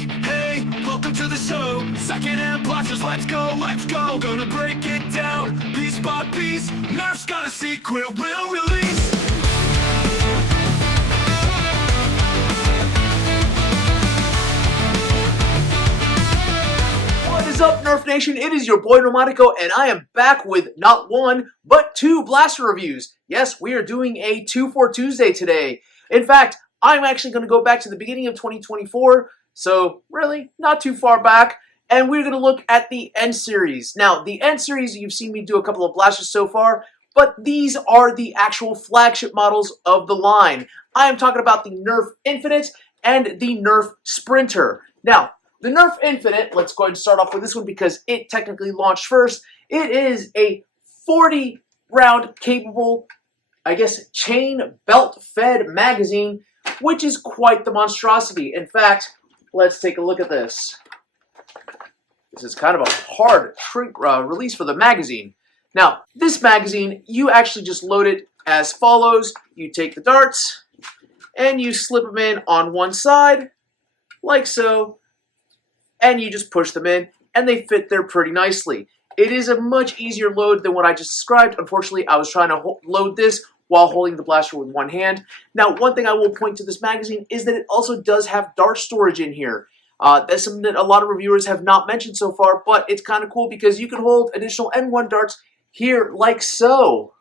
hey, welcome to the show. Secondhand blasters, let's go. Gonna break it down, piece by piece. Nerf's got a secret we'll release. What is up, Nerf Nation? It is your boy Normatico, and I am back with not one, but two blaster reviews. Yes, we are doing a 2 for Tuesday today. In fact, I'm actually going to go back to the beginning of 2024, so really not too far back, and we're going to look at the N-Series. Now, the N-Series, you've seen me do a couple of blasters so far, but these are the actual flagship models of the line. I am talking about the Nerf Infinite and the Nerf Sprinter. Now, the Nerf Infinite, let's go ahead and start off with this one because it technically launched first. It is a 40-round capable, I guess, chain belt-fed magazine, which is quite the monstrosity. In fact, let's take a look at this. This is kind of a hard release for the magazine. Now, this magazine, you actually just load it as follows. You take the darts, and you slip them in on one side, like so, and you just push them in, and they fit there pretty nicely. It is a much easier load than what I just described. Unfortunately, I was trying to load this while holding the blaster with one hand. Now, one thing I will point to this magazine is that it also does have dart storage in here. That's something that a lot of reviewers have not mentioned so far, but it's kind of cool because you can hold additional N1 darts here like so.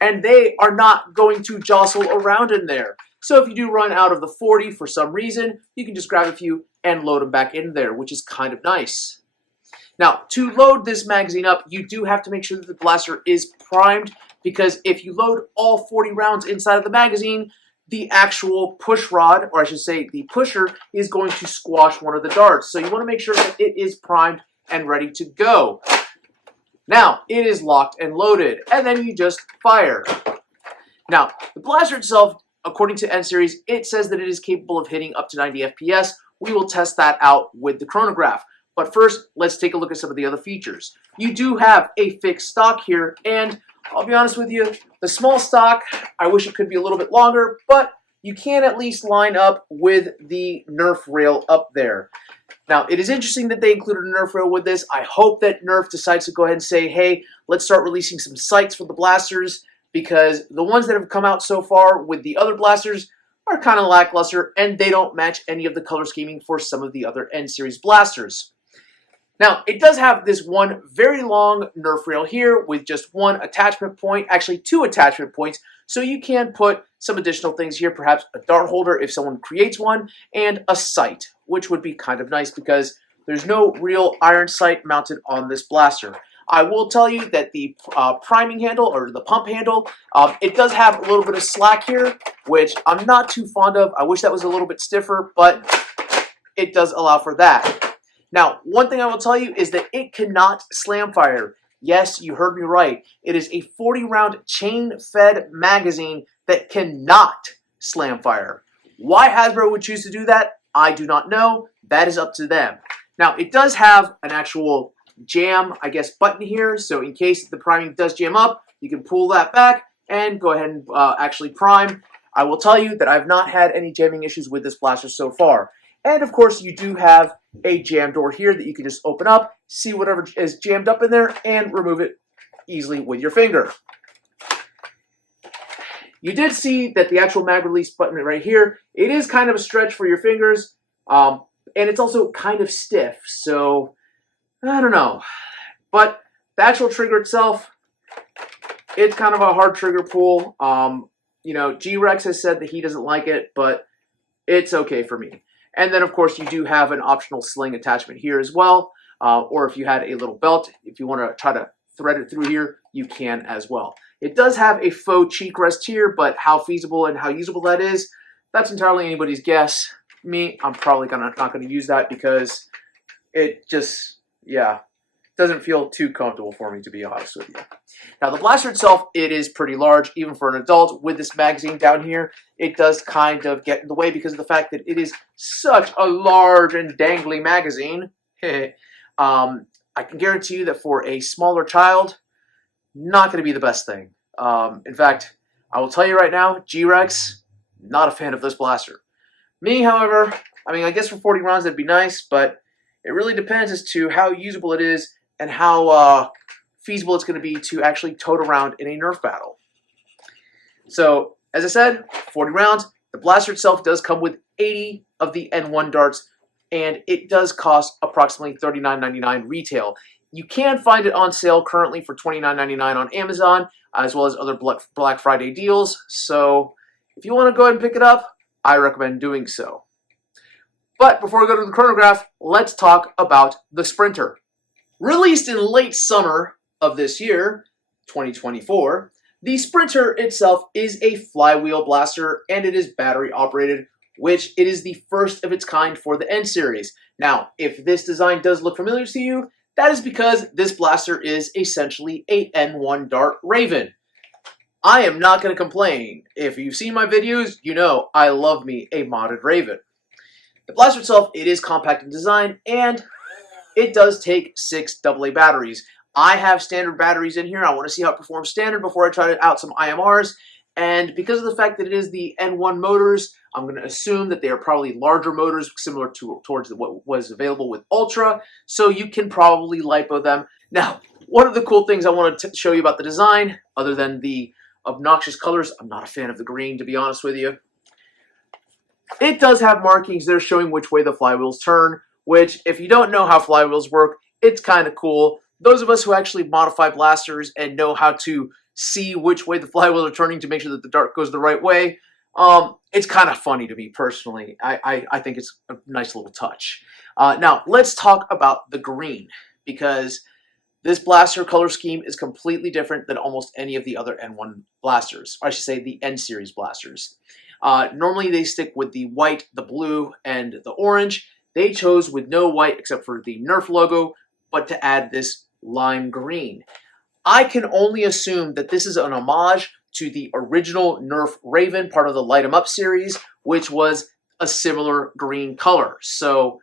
And they are not going to jostle around in there. So if you do run out of the 40 for some reason, you can just grab a few and load them back in there, which is kind of nice. Now, to load this magazine up, you do have to make sure that the blaster is primed, because if you load all 40 rounds inside of the magazine, the actual push rod, or I should say the pusher, is going to squash one of the darts. So you want to make sure that it is primed and ready to go. Now, it is locked and loaded, and then you just fire. Now, the blaster itself, according to N-Series, it says that it is capable of hitting up to 90 FPS. We will test that out with the chronograph. But first, let's take a look at some of the other features. You do have a fixed stock here, and I'll be honest with you, the small stock, I wish it could be a little bit longer, but you can at least line up with the Nerf rail up there. Now, it is interesting that they included a Nerf rail with this. I hope that Nerf decides to go ahead and say, hey, let's start releasing some sights for the blasters, because the ones that have come out so far with the other blasters are kind of lackluster, and they don't match any of the color scheming for some of the other N-Series blasters. Now, it does have this one very long Nerf rail here with just one attachment point, actually two attachment points, so you can put some additional things here, perhaps a dart holder if someone creates one, and a sight, which would be kind of nice because there's no real iron sight mounted on this blaster. I will tell you that the priming handle, or the pump handle, it does have a little bit of slack here, which I'm not too fond of. I wish that was a little bit stiffer, but it does allow for that. Now, one thing I will tell you is that it cannot slam fire. Yes, you heard me right. It is a 40-round chain-fed magazine that cannot slam fire. Why Hasbro would choose to do that, I do not know. That is up to them. Now, it does have an actual jam, I guess, button here, so in case the priming does jam up, you can pull that back and go ahead and actually prime. I will tell you that I've not had any jamming issues with this blaster so far. And of course, you do have a jam door here that you can just open up, see whatever is jammed up in there, and remove it easily with your finger. You did see that the actual mag release button right here, it is kind of a stretch for your fingers, and it's also kind of stiff, so I don't know. But the actual trigger itself, it's kind of a hard trigger pull. You know, G-Rex has said that he doesn't like it, but it's okay for me. And then, of course, you do have an optional sling attachment here as well. Or if you had a little belt, if you want to try to thread it through here, you can as well. It does have a faux cheek rest here, but how feasible and how usable that is, that's entirely anybody's guess. Me, I'm probably not going to use that because it just, yeah, doesn't feel too comfortable for me, to be honest with you. Now, the blaster itself, it is pretty large, even for an adult. With this magazine down here, it does kind of get in the way because of the fact that it is such a large and dangly magazine. I can guarantee you that for a smaller child, not going to be the best thing. In fact, I will tell you right now, G-Rex, not a fan of this blaster. Me, however, I mean, I guess for 40 rounds that'd be nice, but it really depends as to how usable it is and how feasible it's going to be to actually tote around in a Nerf battle. So, as I said, 40 rounds. The blaster itself does come with 80 of the N1 darts, and it does cost approximately $39.99 retail. You can find it on sale currently for $29.99 on Amazon, as well as other Black Friday deals. So, if you want to go ahead and pick it up, I recommend doing so. But before we go to the chronograph, let's talk about the Sprinter. Released in late summer of this year, 2024, the Sprinter itself is a flywheel blaster, and it is battery operated, which it is the first of its kind for the N-Series. Now, if this design does look familiar to you, that is because this blaster is essentially a N1 dart Raven. I am not going to complain. If you've seen my videos, you know I love me a modded Raven. The blaster itself, it is compact in design, and it does take 6 AA batteries. I have standard batteries in here. I want to see how it performs standard before I try out some IMRs. And because of the fact that it is the N1 motors, I'm going to assume that they are probably larger motors, similar towards what was available with Ultra. So you can probably LiPo them. Now, one of the cool things I want to show you about the design, other than the obnoxious colors, I'm not a fan of the green, to be honest with you. It does have markings there showing which way the flywheels turn, which, if you don't know how flywheels work, it's kind of cool. Those of us who actually modify blasters and know how to see which way the flywheels are turning to make sure that the dart goes the right way, it's kind of funny to me personally. I think it's a nice little touch. Now, let's talk about the green, because this blaster color scheme is completely different than almost any of the other N1 blasters, or I should say the N-Series blasters. Normally they stick with the white, the blue, and the orange. They chose with no white except for the Nerf logo, but to add this lime green. I can only assume that this is an homage to the original Nerf Raven, part of the Light 'em Up series, which was a similar green color. So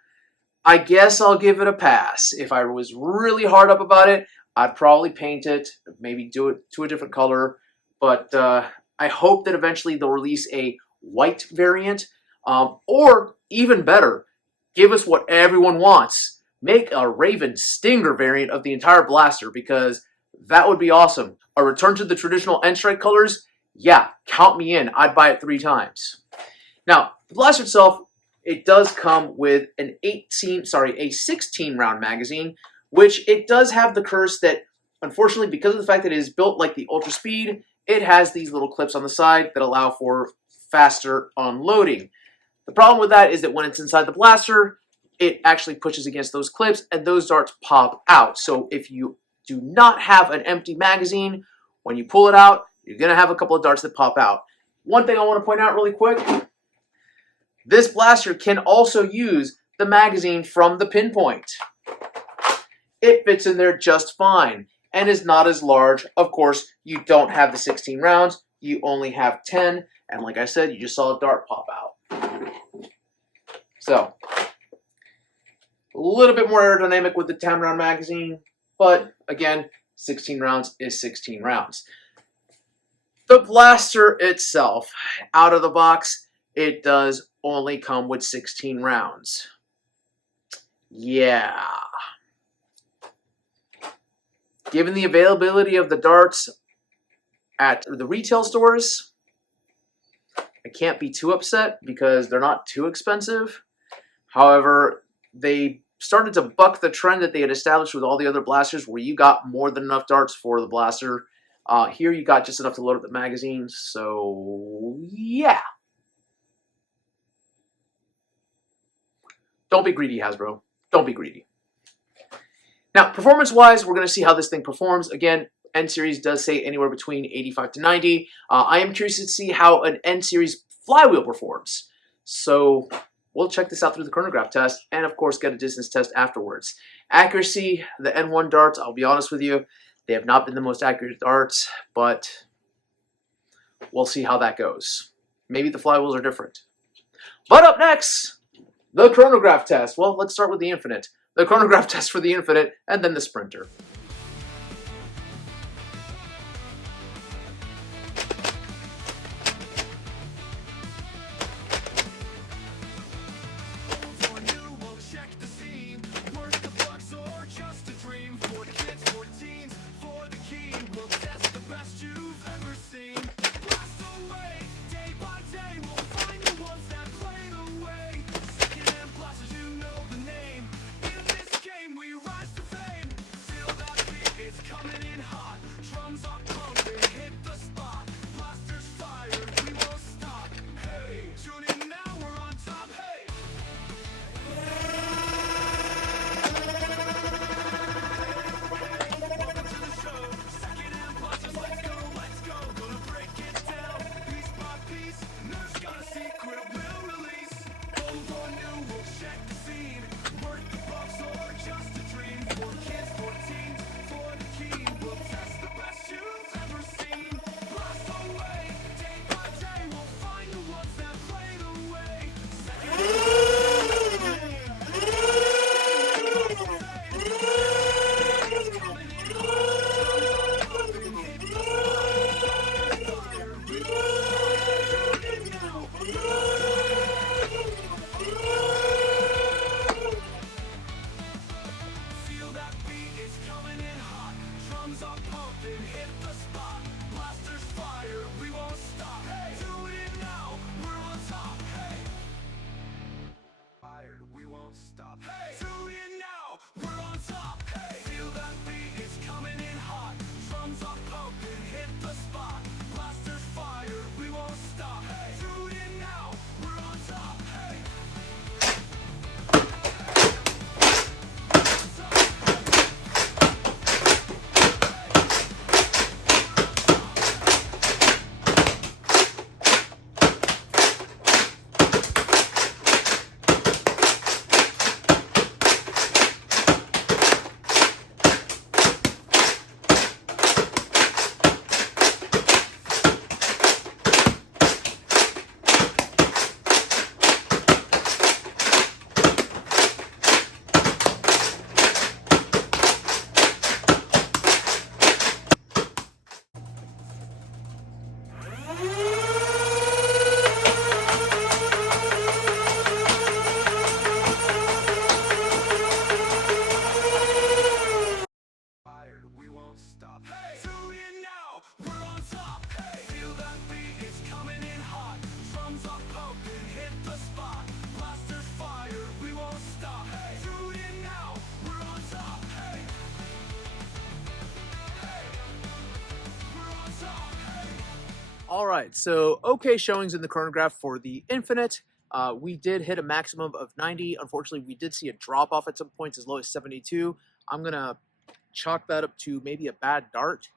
I guess I'll give it a pass. If I was really hard up about it, I'd probably paint it, maybe do it to a different color. But I hope that eventually they'll release a white variant, or even better, give us what everyone wants. Make a Raven Stinger variant of the entire blaster, because that would be awesome. A return to the traditional N-Strike colors? Yeah, count me in. I'd buy it 3 times. Now, the blaster itself, it does come with a 16 round magazine, which it does have the curse that, unfortunately, because of the fact that it is built like the Ultra Speed, it has these little clips on the side that allow for faster unloading. The problem with that is that when it's inside the blaster, it actually pushes against those clips and those darts pop out. So if you do not have an empty magazine, when you pull it out, you're going to have a couple of darts that pop out. One thing I want to point out really quick, this blaster can also use the magazine from the Pinpoint. It fits in there just fine and is not as large. Of course, you don't have the 16 rounds, you only have 10, and like I said, you just saw a dart pop out. So, a little bit more aerodynamic with the 10 round magazine, but again, 16 rounds is 16 rounds. The blaster itself, out of the box, it does only come with 16 rounds. Yeah. Given the availability of the darts at the retail stores, I can't be too upset because they're not too expensive. However, they started to buck the trend that they had established with all the other blasters where you got more than enough darts for the blaster. Here you got just enough to load up the magazine, so yeah. Don't be greedy, Hasbro. Don't be greedy. Now, performance-wise, we're going to see how this thing performs. Again, N-Series does say anywhere between 85 to 90. I am curious to see how an N-Series flywheel performs. So we'll check this out through the chronograph test and, of course, get a distance test afterwards. Accuracy, the N1 darts, I'll be honest with you, they have not been the most accurate darts, but we'll see how that goes. Maybe the flywheels are different. But up next, the chronograph test. Well, let's start with the Infinite. The chronograph test for the Infinite, and then the Sprinter. won't stop. Hey, tune in now, we're on top. Hey, feel that beat, it's coming in hot. Drums are pumping, hit the spot. Blasters fire, we won't stop. Hey, tune in now, we're on top. Hey, fire, we won't stop. Hey, tune in now, we're on top. Hey, feel that beat, it's coming in hot. Drums are pumping, hit the spot. Blasters fire, we won't stop. Hey, tune in now, we're on top. Hey, hey, we're on top. Hey. All right, so okay showings in the chronograph for the Infinite. We did hit a maximum of 90. Unfortunately, we did see a drop off at some points as low as 72. I'm going to chalk that up to maybe a bad dart.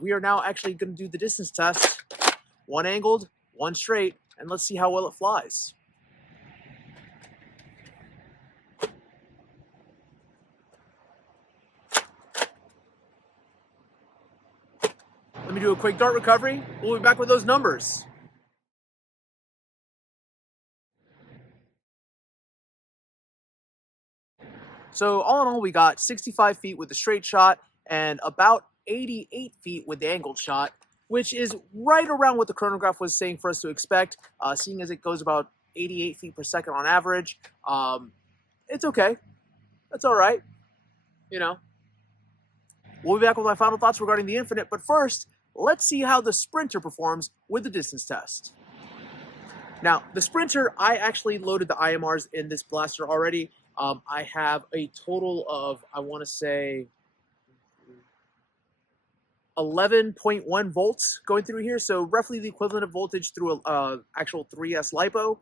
We are now actually going to do the distance test. One angled, one straight, and let's see how well it flies. Let me do a quick dart recovery. We'll be back with those numbers. So all in all, we got 65 feet with the straight shot and about 88 feet with the angled shot, which is right around what the chronograph was saying for us to expect, seeing as it goes about 88 feet per second on average. It's okay. That's all right. You know. We'll be back with my final thoughts regarding the Infinite, but first, let's see how the Sprinter performs with the distance test. Now, the Sprinter, I actually loaded the IMRs in this blaster already. I have a total of, I want to say, 11.1 volts going through here, so roughly the equivalent of voltage through a actual 3S LiPo.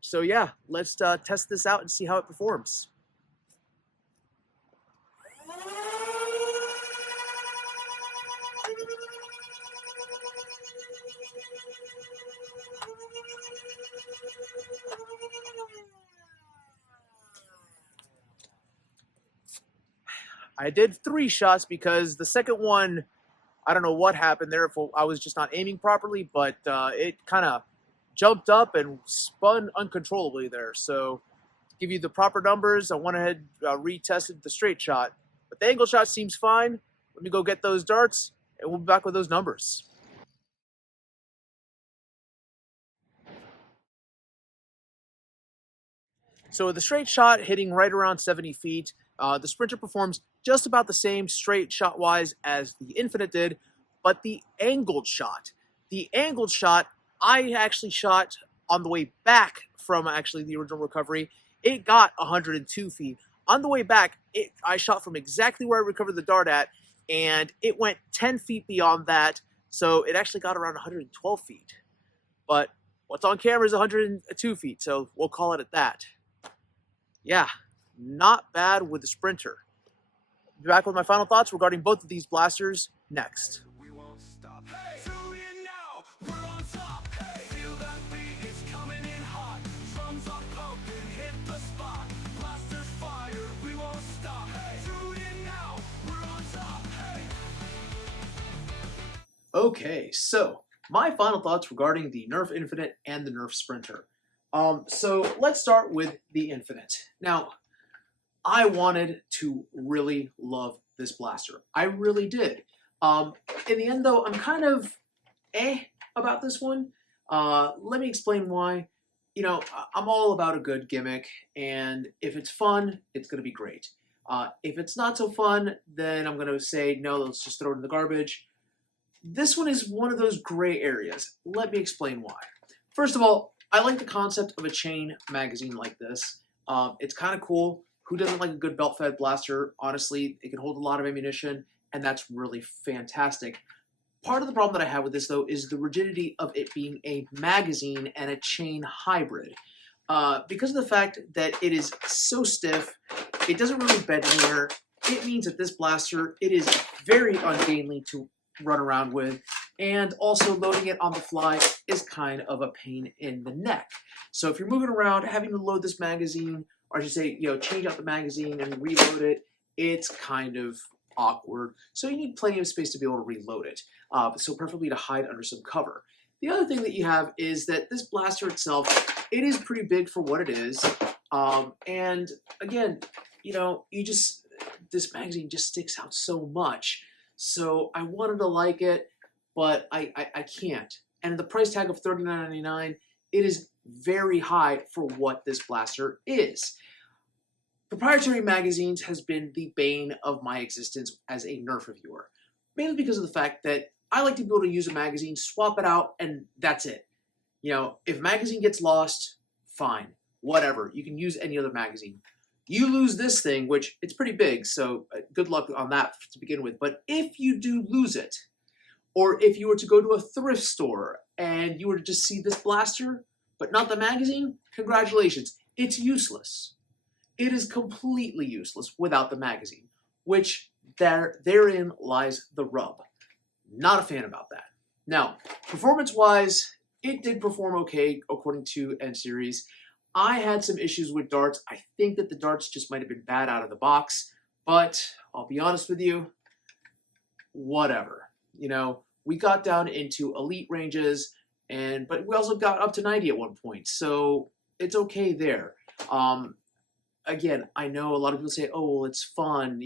So yeah, let's test this out and see how it performs. I did 3 shots because the second one, I don't know what happened there, if I was just not aiming properly, but it kind of jumped up and spun uncontrollably there. So to give you the proper numbers, I went ahead retested the straight shot. But the angle shot seems fine. Let me go get those darts, and we'll be back with those numbers. So with the straight shot hitting right around 70 feet, the Sprinter performs just about the same straight shot wise as the Infinite did, but the angled shot, I actually shot on the way back from actually the original recovery. It got 102 feet. On the way back, I shot from exactly where I recovered the dart at, and it went 10 feet beyond that, so it actually got around 112 feet. But what's on camera is 102 feet, so we'll call it at that. Yeah, not bad with the Sprinter. I'll be back with my final thoughts regarding both of these blasters next. We won't stop. Hey, tune in now, we're on top. Hey, feel that beat, it's coming in hot. Drums are pumping, hit the spot. Blasters fire, we won't stop. Hey, tune in now, we're on top. Hey. Okay, so my final thoughts regarding the Nerf Infinite and the Nerf Sprinter. So let's start with the Infinite. Now, I wanted to really love this blaster. I really did. In the end, though, I'm kind of about this one. Let me explain why. You know, I'm all about a good gimmick, and if it's fun, it's going to be great. If it's not so fun, then I'm going to say, no, let's just throw it in the garbage. This one is one of those gray areas. Let me explain why. First of all, I like the concept of a chain magazine like this. It's kind of cool. Who doesn't like a good belt-fed blaster? Honestly, it can hold a lot of ammunition, and that's really fantastic. Part of the problem that I have with this, though, is the rigidity of it being a magazine and a chain hybrid. Because of the fact that it is so stiff, it doesn't really bend anywhere. It means that this blaster, it is very ungainly to run around with, and also loading it on the fly is kind of a pain in the neck. So if you're moving around, having to load this magazine, or I should say, change out the magazine and reload it, it's kind of awkward. So you need plenty of space to be able to reload it. So preferably to hide under some cover. The other thing that you have is that this blaster itself, it is pretty big for what it is. And again, this magazine just sticks out so much. So I wanted to like it, but I can't. And the price tag of $39.99, it is very high for what this blaster is. Proprietary magazines has been the bane of my existence as a Nerf reviewer. Mainly because of the fact that I like to be able to use a magazine, swap it out, and that's it. If a magazine gets lost, fine. Whatever. You can use any other magazine. You lose this thing, which it's pretty big, so good luck on that to begin with. But if you do lose it, or if you were to go to a thrift store and you were to just see this blaster, but not the magazine, congratulations. It's useless. It is completely useless without the magazine, which therein lies the rub. Not a fan about that. Now, performance-wise, it did perform okay according to N-Series. I had some issues with darts. I think that the darts just might have been bad out of the box, but I'll be honest with you, whatever. We got down into elite ranges, but we also got up to 90 at one point, so it's okay there. Again, I know a lot of people say, oh, well, it's fun.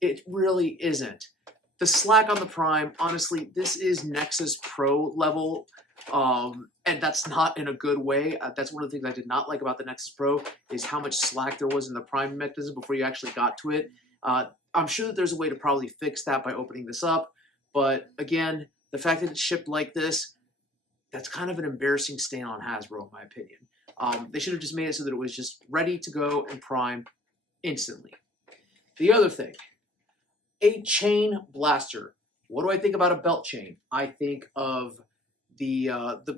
It really isn't. The slack on the Prime, honestly, this is Nexus Pro level, and that's not in a good way. That's one of the things I did not like about the Nexus Pro is how much slack there was in the Prime mechanism before you actually got to it. I'm sure that there's a way to probably fix that by opening this up, but again, the fact that it's shipped like this, that's kind of an embarrassing stain on Hasbro, in my opinion. They should have just made it so that it was just ready to go and prime instantly. The other thing, a chain blaster. What do I think about a belt chain? I think of the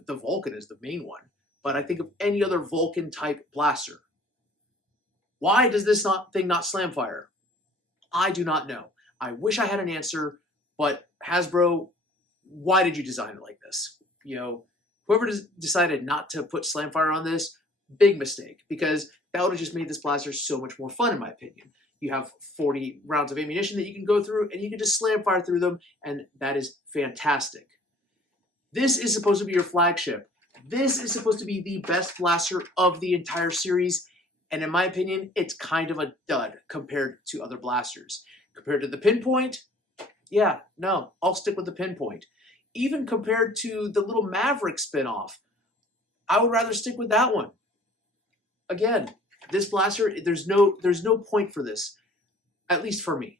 Vulcan as the main one, but I think of any other Vulcan type blaster. Why does this thing not slam fire? I do not know. I wish I had an answer, but Hasbro, why did you design it like this? Whoever decided not to put slam fire on this, big mistake, because that would have just made this blaster so much more fun, in my opinion. You have 40 rounds of ammunition that you can go through, and you can just slam fire through them, and that is fantastic. This is supposed to be your flagship. This is supposed to be the best blaster of the entire series, and in my opinion, it's kind of a dud compared to other blasters. Compared to the Pinpoint, yeah, no, I'll stick with the Pinpoint. Even compared to the little Maverick spinoff, I would rather stick with that one. Again, this blaster, there's no point for this, at least for me.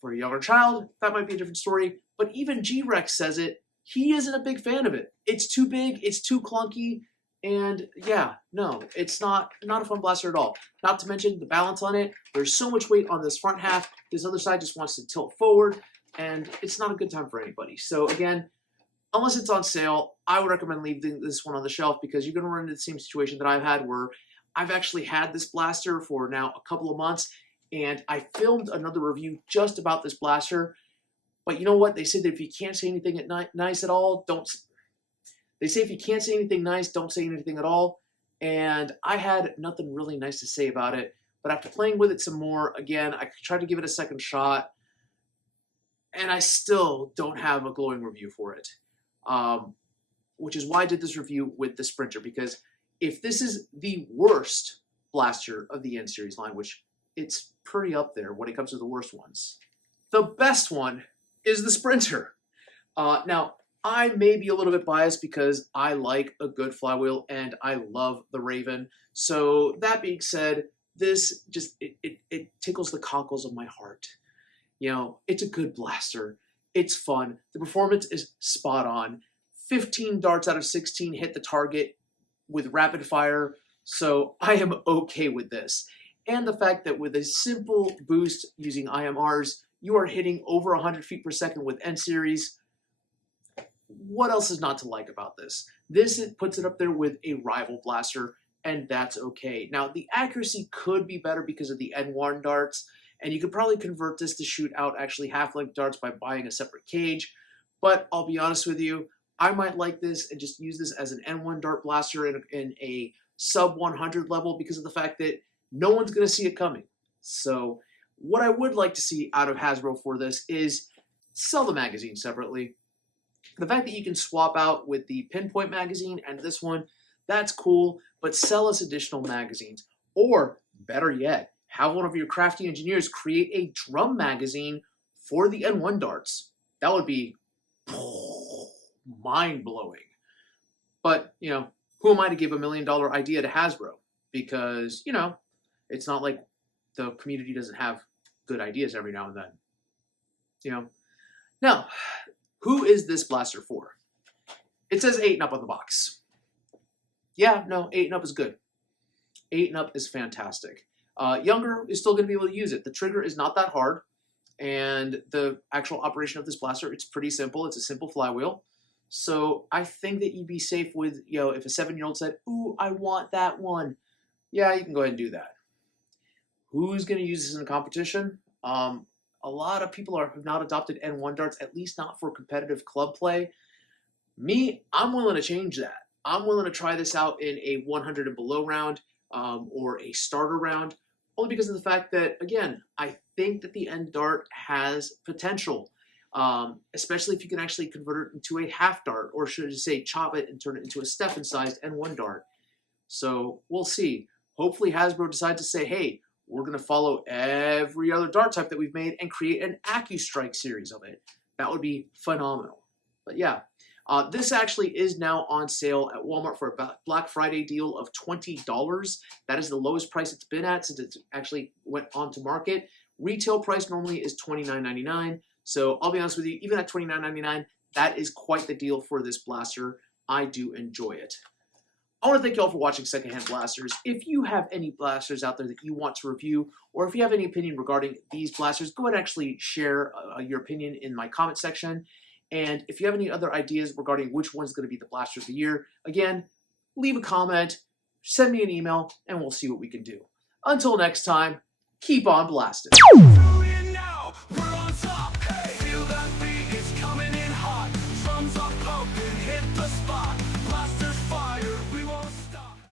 For a younger child, that might be a different story, but even G-Rex says it. He isn't a big fan of it. It's too big, it's too clunky, and yeah, no, it's not a fun blaster at all. Not to mention the balance on it. There's so much weight on this front half. This other side just wants to tilt forward, and it's not a good time for anybody. So again, unless it's on sale, I would recommend leaving this one on the shelf because you're going to run into the same situation that I've had where I've actually had this blaster for now a couple of months, and I filmed another review just about this blaster. But you know what? They said that if you can't say anything nice at all, don't. They say if you can't say anything nice, don't say anything at all. And I had nothing really nice to say about it. But after playing with it some more, again, I tried to give it a second shot, and I still don't have a glowing review for it. Which is why I did this review with the Sprinter, because if this is the worst blaster of the N-Series line, which it's pretty up there when it comes to the worst ones, the best one is the Sprinter. Now, I may be a little bit biased because I like a good flywheel and I love the Raven. So that being said, this just, it tickles the cockles of my heart. It's a good blaster. It's fun. The performance is spot on. 15 darts out of 16 hit the target with rapid fire. So I am okay with this. And the fact that with a simple boost using IMRs, you are hitting over 100 feet per second with N-Series. What else is not to like about this? This puts it up there with a rival blaster, and that's okay. Now, the accuracy could be better because of the N1 darts, and you could probably convert this to shoot out actually half-length darts by buying a separate cage, but I'll be honest with you, I might like this and just use this as an N1 dart blaster in a sub 100 level because of the fact that no one's going to see it coming. So what I would like to see out of Hasbro for this is sell the magazine separately. The fact that you can swap out with the Pinpoint magazine and this one, that's cool, but sell us additional magazines. Or, better yet, have one of your crafty engineers create a drum magazine for the N1 darts. That would be mind-blowing. But, you know, who am I to give $1 million idea to Hasbro? Because, you know, it's not like the community doesn't have good ideas every now and then. You know? Now, who is this blaster for? It says 8 and up on the box. Yeah, no, 8 and up is good. 8 and up is fantastic. Younger is still going to be able to use it. The trigger is not that hard. And the actual operation of this blaster, it's pretty simple. It's a simple flywheel. So I think that you'd be safe with, you know, if a 7-year-old said, ooh, I want that one. Yeah, you can go ahead and do that. Who's going to use this in a competition? A lot of people have not adopted N1 darts, at least not for competitive club play. Me, I'm willing to change that. I'm willing to try this out in a 100 and below round or a starter round, only because of the fact that, again, I think that the N dart has potential, especially if you can actually convert it into a half dart, or should I say chop it and turn it into a Stefan-sized N1 dart. So we'll see. Hopefully Hasbro decides to say, hey, we're going to follow every other dart type that we've made and create an AccuStrike series of it. That would be phenomenal. But yeah, this actually is now on sale at Walmart for a Black Friday deal of $20. That is the lowest price it's been at since it actually went onto market. Retail price normally is $29.99. So I'll be honest with you, even at $29.99, that is quite the deal for this blaster. I do enjoy it. I want to thank you all for watching Secondhand Blasters. If you have any blasters out there that you want to review, or if you have any opinion regarding these blasters, go ahead and actually share your opinion in my comment section. And if you have any other ideas regarding which one's going to be the blaster of the year, again, leave a comment, send me an email, and we'll see what we can do. Until next time, keep on blasting.